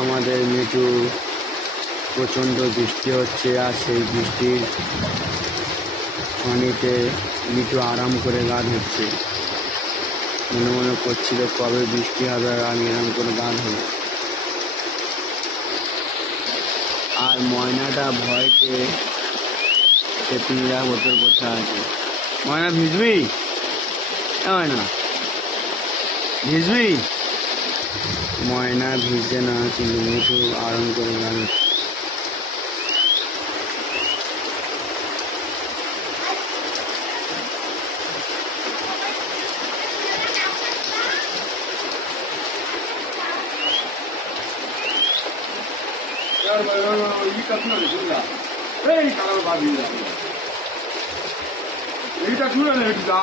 আমাদের মিঠু প্রচণ্ড বৃষ্টি হচ্ছে, আর সেই বৃষ্টির পানিতে মিঠু আরাম করে গা ধুচ্ছে। মনে মনে করছিল কবে বৃষ্টি হবে আর আমি আরাম করে গা ধুব। আর ময়নাটা ভয় পেয়ে সে পিঁড়া ভেতর বসে আছে। ময়না ভিজবি? ময়না ভিজবি? ময়না ভিজছে না, কিন্তু মিঠু আরাম করে গা ধুচ্ছে। এইটা শুনে না, এটা